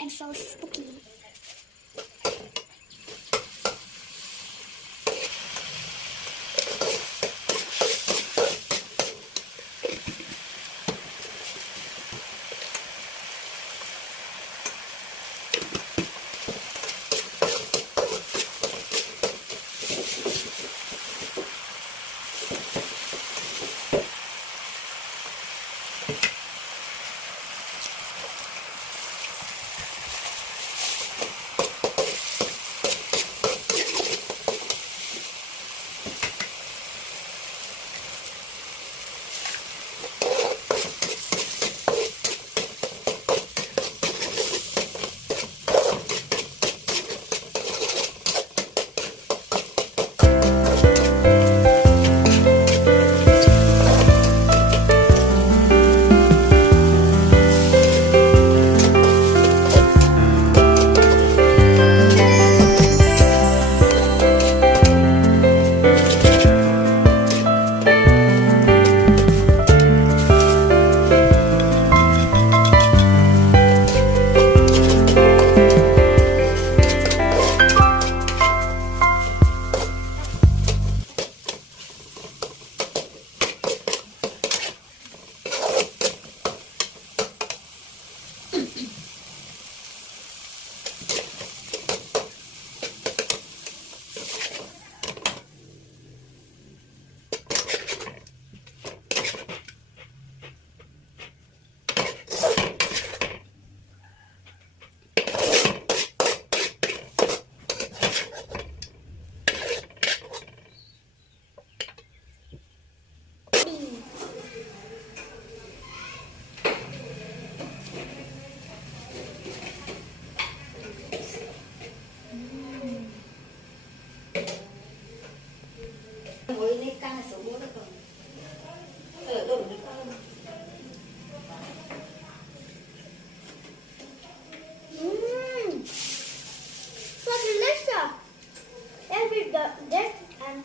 and so spooky. So delicious. Every dish and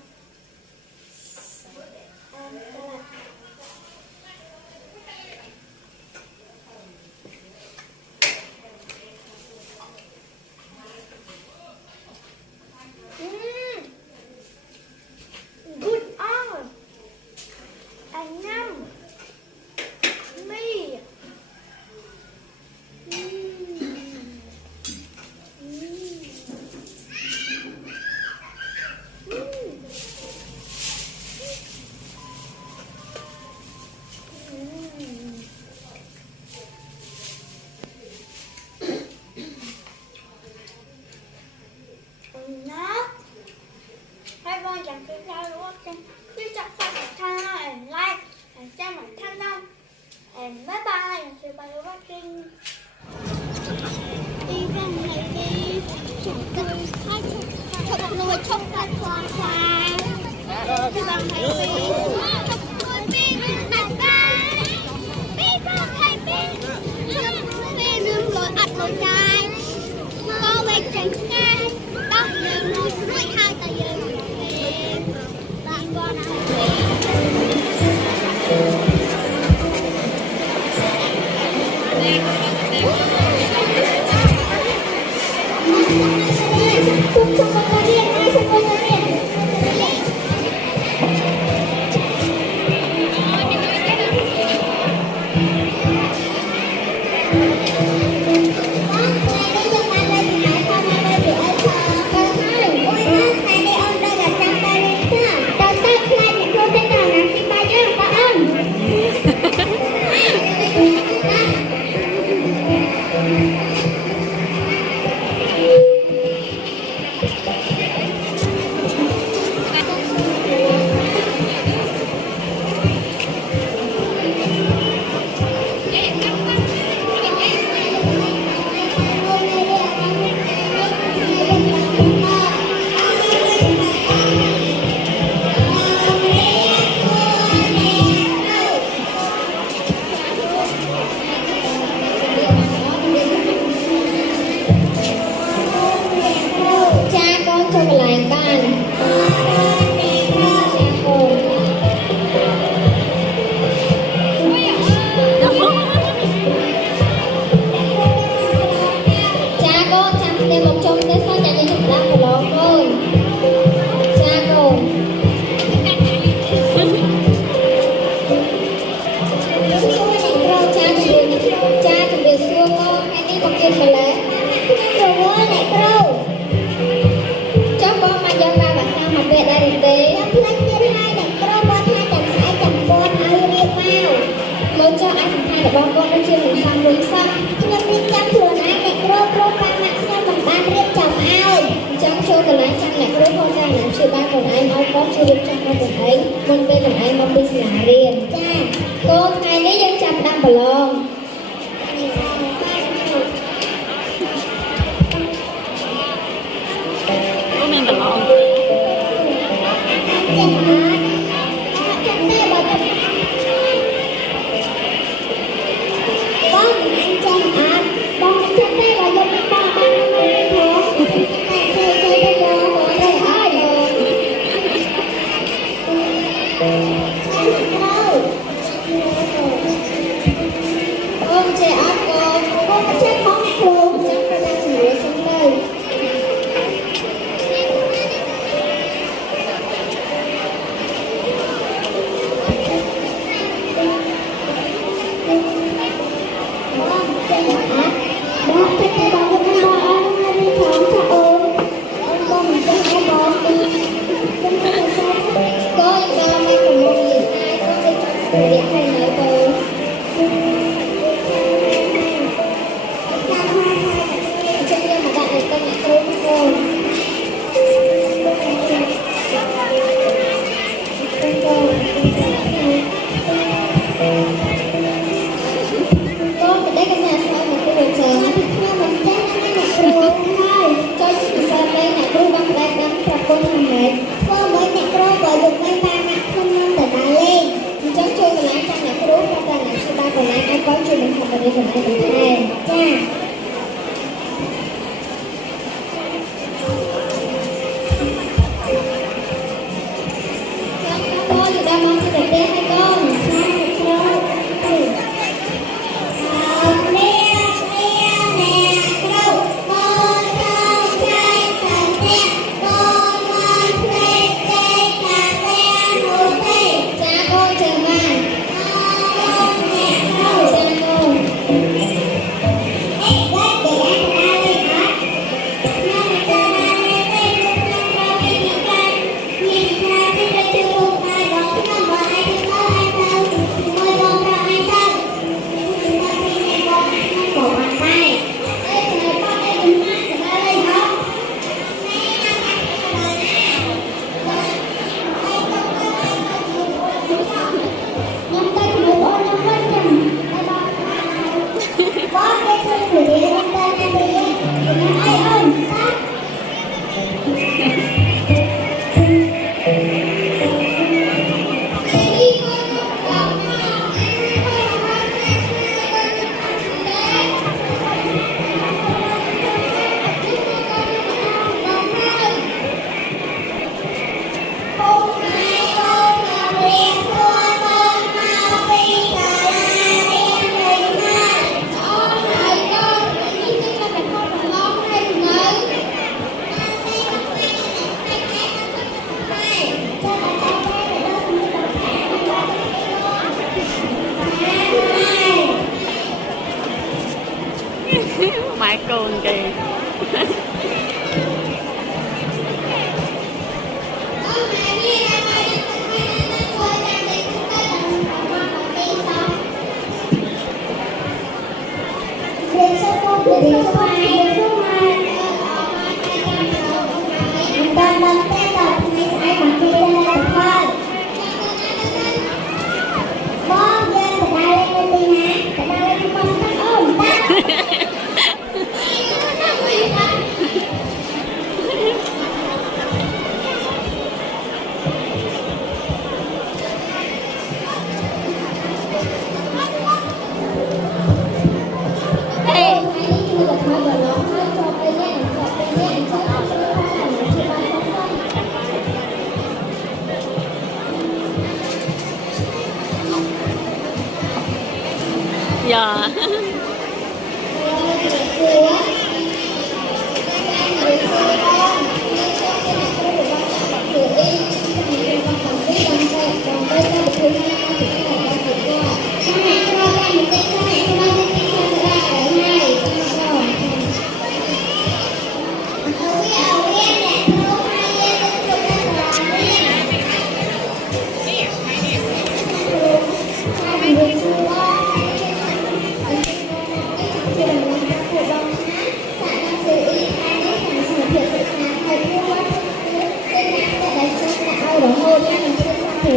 salad. Good on. And now me. Now, everyone can click out watching. Please subscribe my channel and like and share my channel. And bye bye and see you by watching. Đi ra ngoài đi, chúng tôi khai chụp nuôi chụp lại khoa khoa. Đi bằng này đi, chụp nuôi đi đặt ca, đi bằng này đi, chụp nuôi nương lội ắt lội dài, có về tránh ngay, đó là nuôi nuôi hai tay giờ về, bạn con Thank you. បង្រៀនកន្លែងខ្ញុំរវល់អ្នកគ្រូ ចុះបងមកយកការបាក់តាមមកពេលដែរទេ ខ្ញុំផ្លេចទៀតហើយអ្នកគ្រូគាត់ថាចាំស្អែកចាំពណ៌ឲ្យរៀបមក មើលចុះអាចសន្តានរបស់គាត់ដូចជាមិនសមរួចសោះ ខ្ញុំរៀបចំខ្លួនឯងអ្នកគ្រូព្រោះប៉ាម៉ាក់ខ្ញុំមិនបានរៀបចំឲ្យ អញ្ចឹងចូលកន្លែងចាំអ្នកគ្រូផងចាអ្នកព្យាបាលខ្លួនឯងឲ្យបងជួយរៀបចំខ្លួនឯងមុនពេលខ្លួនឯងមកពីសាលារៀន ចា កូនថ្ងៃនេះយើងចាប់ផ្ដើមប្រឡង អូមានប្រឡង ចេះអត់ចាំតែបើបងអញចេះអត់បងចាំតែបើយកមកបងបានមកផងតែជួយទៅយកមកទៅហើយអូនចេះអត់កូន បងចេះផងអ្នកគ្រូ ចាំប្រដាប់ជំនួយសិនទៅ បងចេះអត់បងចេះតែបងយកមកបងអញមករៀបផងចាអូនបងមិនចេះឲ្យបងពីខ្ញុំទៅសូម កូនដល់មកប្រមូលវិទ្យាសាស្ត្រទៅរៀនឲ្យនៅកូនអញ្ចឹងយើងមកដាក់ឲ្យទៅអ្នកគ្រូកូន កូនបដិកម្មអ្នកស្រីមកគ្រូចា ខ្ញុំមិនចេះណាអ្នកគ្រូហើយ ចុចពិសេសលេខអ្នកគ្រូបានផ្លែដឹងប្រាប់កូនថាម៉េច ធ្វើមិនអ្នកគ្រូបើយកទៅប៉ាម៉ាក់ខ្ញុំនឹងទៅដើរលេង អញ្ចឹងចូលកន្លែងចាំអ្នកគ្រូប្រាប់តែអ្នកព្យាបាលកន្លែងឲ្យកូនជួយបង្ខំបរិយាបន្ថែម ចា កូនយកដល់មកទីប្រទេសឲ្យកូន ចាកូនចេះបានចាកូនខ្ញុំទៅជាមួយអូនខ្ញុំវិញចាំបាយបងគេជួយពីរៀនទៅណាពីអីអូនតាម៉ែកូនគេ Hey, I need to look at my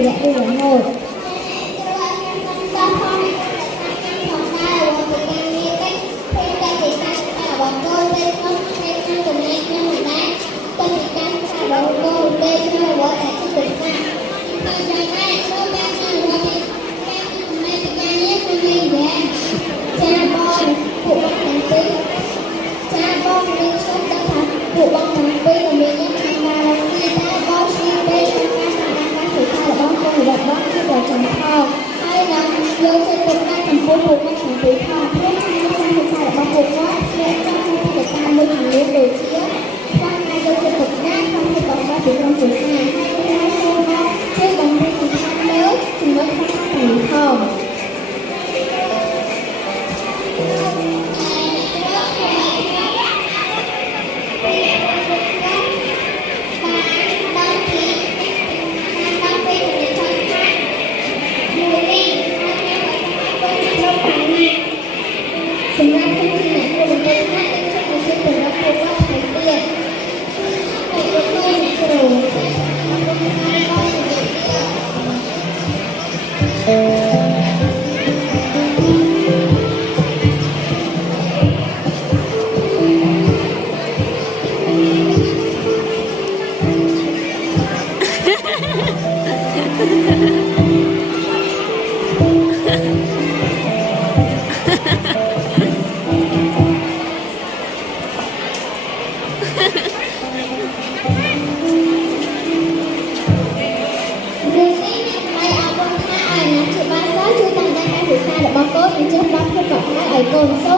រយៈពេលរហូត ពួកបងទាំងពីរមានញ៉ាំខាងណាទីតែបងឈ្មោះពេលក្នុងការតាមដានការសិក្សារបស់កូនរបស់បងគឺប្រចាំផងហើយនឹងយកទៅទុកដាក់ចំពោះពួកបងទាំងពីរផងព្រោះការសិក្សារបស់ពួកគាត់ជាចំពោះកិច្ចការមួយចំនួនដូចជាបានអាចយកទៅទុកដាក់ក្នុងពីបងរបស់ពីក្រុមសិក្សាហើយការចូលមកជួយបំពេញសំខាន់លើចំណុចសំខាន់ទាំងនេះផង សម្រាប់ผู้ที่อยากลงทุนให้เป็นช่วยเป็นรับรู้ว่าใครเตี้ยใครก็ไม่ครูរបស់កូនអញ្ចឹងបានធ្វើកក់ហើយឲ្យកូនសូ